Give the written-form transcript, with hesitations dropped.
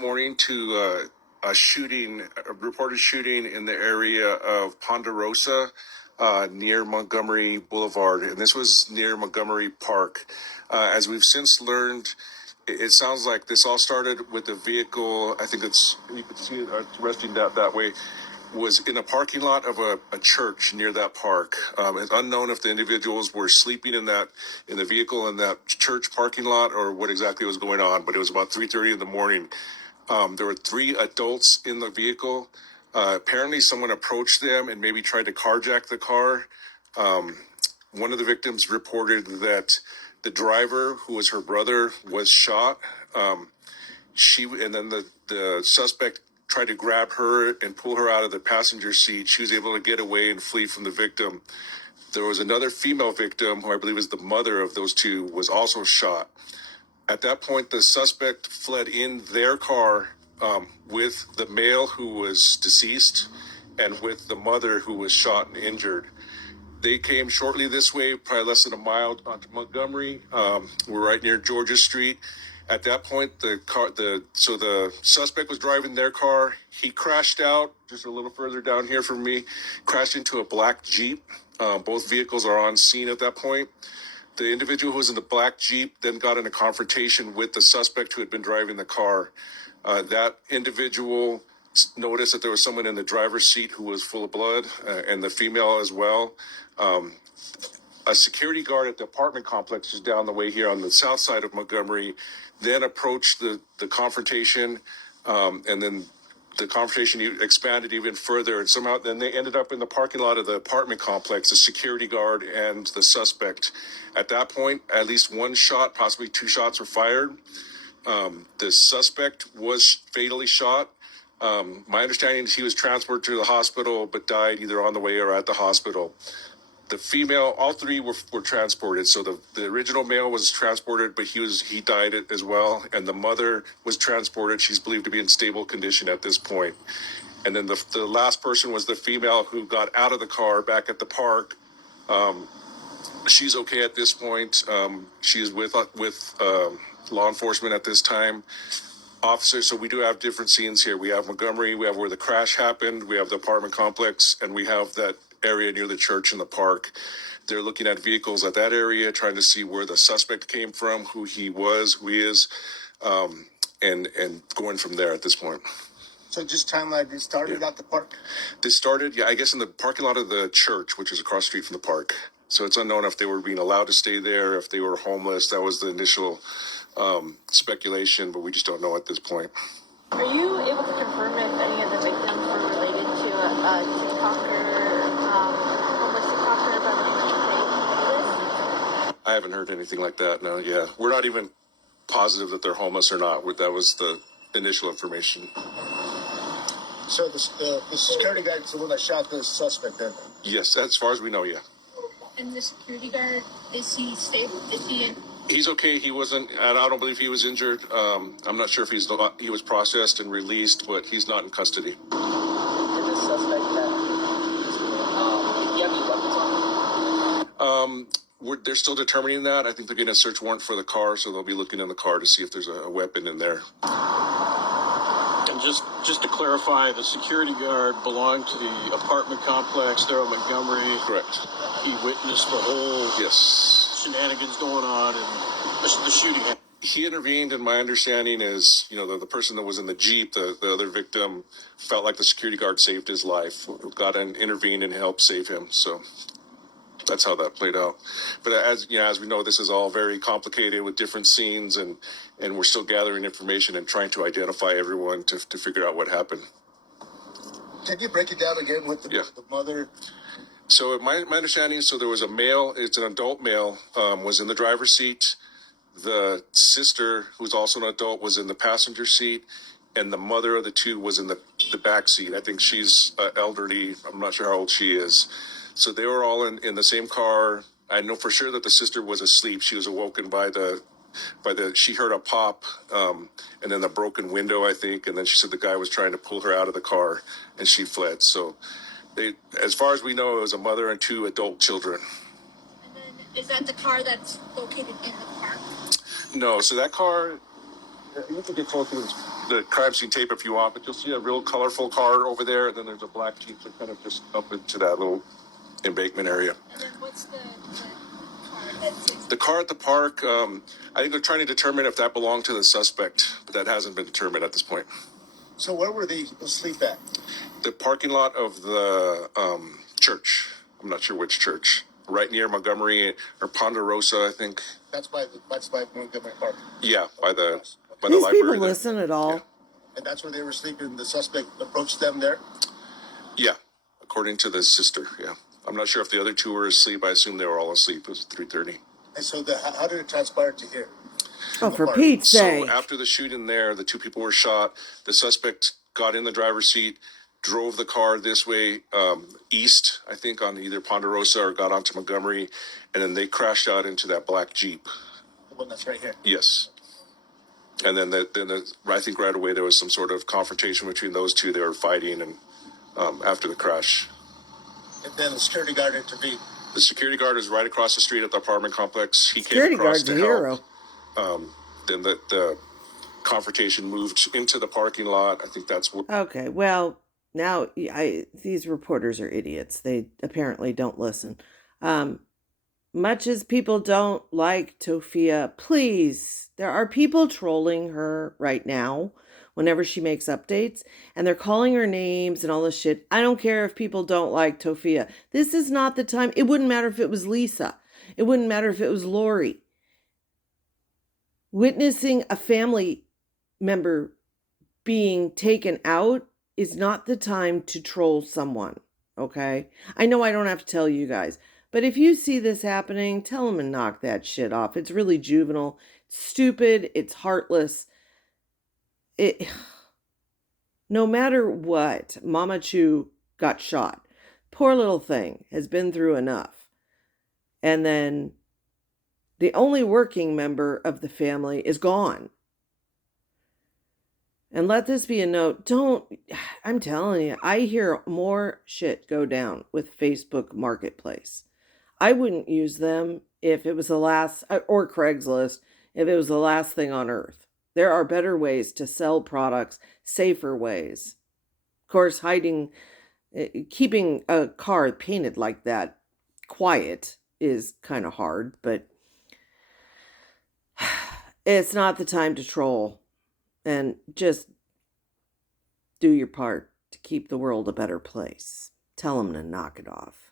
Morning to a reported shooting in the area of Ponderosa, near Montgomery Boulevard, and this was near Montgomery Park. As we've since learned, it sounds like this all started with a vehicle. I think you can see it resting that way. Was in a parking lot of a church near that park. It's unknown if the individuals were sleeping in the vehicle in that church parking lot or what exactly was going on. But it was about 3:30 in the morning. There were three adults in the vehicle. Apparently, someone approached them and maybe tried to carjack the car. One of the victims reported that the driver, who was her brother, was shot. And then the suspect tried to grab her and pull her out of the passenger seat. She was able to get away and flee from the victim. There was another female victim, who I believe is the mother of those two, was also shot. At that point, the suspect fled in their car with the male who was deceased and with the mother who was shot and injured. They came shortly this way, probably less than a mile onto Montgomery. We're right near Georgia Street. At that point, the suspect was driving their car. He crashed out just a little further down here from me, crashed into a black Jeep. Both vehicles are on scene at that point. The individual who was in the black Jeep then got in a confrontation with the suspect who had been driving the car. That individual noticed that there was someone in the driver's seat who was full of blood, and the female as well. A security guard at the apartment complex is down the way here on the south side of Montgomery, then approached the confrontation, and then the confrontation expanded even further, and somehow then they ended up in the parking lot of the apartment complex, the security guard and the suspect. At that point, at least one shot, possibly two shots were fired. The suspect was fatally shot. My understanding is he was transported to the hospital but died either on the way or at the hospital. The female, all three were transported. So the original male was transported, but he died as well. And the mother was transported. She's believed to be in stable condition at this point. And then the last person was the female who got out of the car back at the park. She's okay at this point. She is with law enforcement at this time. Officers, so we do have different scenes here. We have Montgomery, we have where the crash happened, we have the apartment complex, and we have that area near the church and the park. They're looking at vehicles at that area, trying to see where the suspect came from, who he is, and going from there at this point. So just timeline, it started at the park? This started, I guess in the parking lot of the church, which is across the street from the park. So it's unknown if they were being allowed to stay there, if they were homeless. That was the initial speculation, but we just don't know at this point. Are you able to confirm if any of the victims were related to a TikToker, homeless TikToker by the name of Faith? I haven't heard anything like that, no, yeah. We're not even positive that they're homeless or not. That was the initial information. So the security guard is the one that shot the suspect then? Yes, as far as we know, yeah. And the security guard, is he stable? Is he... He's okay. He wasn't, and I don't believe he was injured. I'm not sure if he was processed and released, but he's not in custody. Did the suspect have any weapons on him? They're still determining that. I think they're getting a search warrant for the car, so they'll be looking in the car to see if there's a weapon in there. And just to clarify, the security guard belonged to the apartment complex there in Montgomery. Correct. He witnessed the whole shenanigans going on and the shooting. He intervened, and my understanding is, the person that was in the Jeep, the other victim, felt like the security guard saved his life, got in, intervened, and helped save him. So that's how that played out. But as we know, this is all very complicated with different scenes, and we're still gathering information and trying to identify everyone to figure out what happened. Can you break it down again with the mother? So my understanding, there was a male, it's an adult male, was in the driver's seat. The sister, who's also an adult, was in the passenger seat, and the mother of the two was in the back seat. I think she's elderly. I'm not sure how old she is. So they were all in the same car. I know for sure that the sister was asleep. She was awoken by she heard a pop, and then the broken window, I think, and then she said the guy was trying to pull her out of the car, and she fled. So as far as we know, it was a mother and two adult children. And then is that the car that's located in the park? No, so that car, you can get close to the crime scene tape if you want, but you'll see a real colorful car over there, and then there's a black Jeep that kind of just up into that little embankment area. And then what's the car that's The car at the park, I think they're trying to determine if that belonged to the suspect, but that hasn't been determined at this point. So where were they asleep at? The parking lot of the church. I'm not sure which church. Right near Montgomery or Ponderosa, I think. That's by Montgomery Park. Yeah, by the These library. people there. listen at all. Yeah. And that's where they were sleeping. The suspect approached them there. Yeah, according to the sister. Yeah, I'm not sure if the other two were asleep. I assume they were all asleep. It was 3:30. And so how did it transpire to here? Oh, for Pete's sake. So after the shooting there, the two people were shot. The suspect got in the driver's seat, drove the car this way, east, I think, on either Ponderosa or got onto Montgomery, and then they crashed out into that black Jeep. The one that's right here. Yes. And then I think right away there was some sort of confrontation between those two. They were fighting, and after the crash. And then the security guard intervened. The security guard is right across the street at the apartment complex. He Security came across guard's a to hero. help. Then the confrontation moved into the parking lot. I think that's where. Okay, well, now these reporters are idiots. They apparently don't listen. Much as people don't like Tofia, please, there are people trolling her right now whenever she makes updates, and they're calling her names and all this shit. I don't care if people don't like Tofia. This is not the time. It wouldn't matter if it was Lisa. It wouldn't matter if it was Lori. Witnessing a family member being taken out is not the time to troll someone, okay? I know I don't have to tell you guys, but if you see this happening, tell them and knock that shit off. It's really juvenile, it's stupid, it's heartless. No matter what, Mama Chu got shot. Poor little thing has been through enough. And then the only working member of the family is gone. And let this be a note, I'm telling you, I hear more shit go down with Facebook Marketplace. I wouldn't use them if it was the last, or Craigslist, if it was the last thing on earth. There are better ways to sell products, safer ways. Of course, keeping a car painted like that quiet is kind of hard, but it's not the time to troll. And just do your part to keep the world a better place. Tell them to knock it off.